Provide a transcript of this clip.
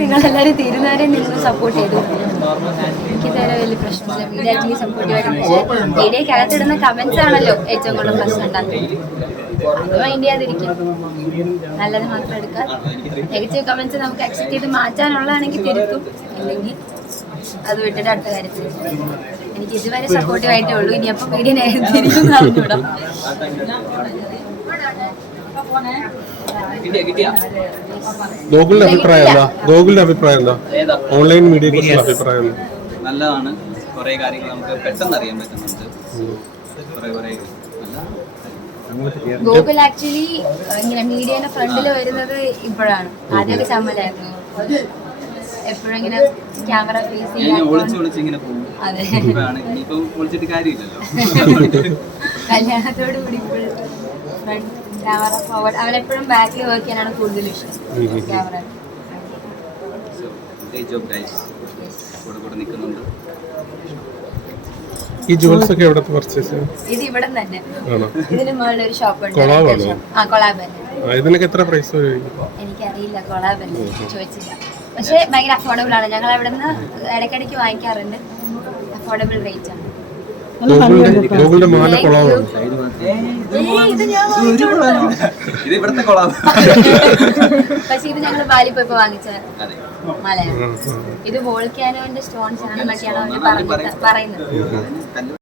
നിങ്ങളെല്ലാവരും തീരുന്നവരെ നിങ്ങൾ സപ്പോർട്ട് ചെയ്തു. എനിക്ക് ഇതുവരെ വലിയ പ്രശ്നമില്ല. ആക്ച്വലി സപ്പോർട്ട് ചെയ്തു മീഡിയക്ക് അകത്തിടുന്ന കമന്റ്സ് ആണല്ലോ ഏറ്റവും കൂടുതൽ പ്രശ്നം ഉണ്ടാക്കുന്നത്. അത് മൈൻഡ് ചെയ്യാതിരിക്കും നല്ലത് മാത്രം എടുക്കാം നെഗറ്റീവ് കമന്റ്സ് നമുക്ക് അക്സെപ്റ്റ് ചെയ്ത് മാറ്റാനുള്ളതാണെങ്കിൽ തിരുത്തും. അല്ലെങ്കിൽ അത് വിട്ടിട്ട് അടുത്ത കാര്യത്തിൽ എനിക്ക് ഇതുവരെ സപ്പോർട്ടീവ് ആയിട്ടേ ഉള്ളൂ. ഇനി അപ്പം മീഡിയ തിരിക്കും അറിഞ്ഞൂടാം ഗോകുലിന്റെ അഭിപ്രായം എന്താ? ഗോകുലിന്റെ അഭിപ്രായം എന്താ? ഓൺലൈൻ മീഡിയ കുറിച്ചുള്ള അഭിപ്രായം എന്താ? നല്ലതാണ്. കുറെ കാര്യങ്ങൾ നമുക്ക് പെട്ടെന്ന് അറിയാൻ പറ്റുന്നുണ്ട്. കുറെ കുറെ. നല്ല ഗൂഗിൾ ആക്ച്വലി ഇങ്ങനെ മീഡിയയുടെ ഫ്രണ്ടിൽ വരുന്നത് ഇപ്പോഴാണ്. ആദ്യമൊക്കെ ചമ്മലായിരുന്നു. എപ്പോഴും ഇങ്ങനെ ക്യാമറ ഫേസ് ചെയ്യാൻ ഒളിച്ച് ഇങ്ങനെ പോകും. അതെ. കല്യാണത്തോട് കൂടി ഇപ്പോൾ ഫ്രണ്ട് ക്യാമറ ഫോർവേഡ് അവനെപ്പോഴും ബാക്കിൽ വർക്ക് ചെയ്യാനാണ് കൂടുതൽ ഇഷ്ടം. ക്യാമറ ഈ ജുവൽസ് ഒക്കെ എവിടെ പർച്ചേസ് ഇത് ഇവിടെ തന്നെ. ആണോ? ഇതിന് മുകളിൽ ഒരു ഷോപ്പ് ഉണ്ട്. കൊളാബ്. ആ കൊളാബ് ഇതിനൊക്കെ എത്ര പ്രൈസ് വരും? എനിക്കറിയില്ല കൊളാബ് തന്നെ ചോദിച്ചില്ല. പക്ഷേ ഭയങ്കര അഫോർഡബിൾ ആണ്. ഞങ്ങൾ അവിടെ നിന്ന് ഇടയ്ക്കിടയ്ക്ക് വാങ്ങിക്കാറുണ്ട്. അഫോർഡബിൾ റേറ്റ് ആണ്. ഗോകുലിന്റെ മാല കൊളാവാണ് ഇത് ഇവിടുത്തെ കൊളാം. പക്ഷേ ഇത് ഞങ്ങൾ ബാലി പോയപ്പോ വാങ്ങിച്ച അതെ. മലയാണ്. ഇത് വോൾക്കാനോന്റെ സ്റ്റോൺസ് ആണ് മറ്റേ പറയുന്നത്. കല്ല്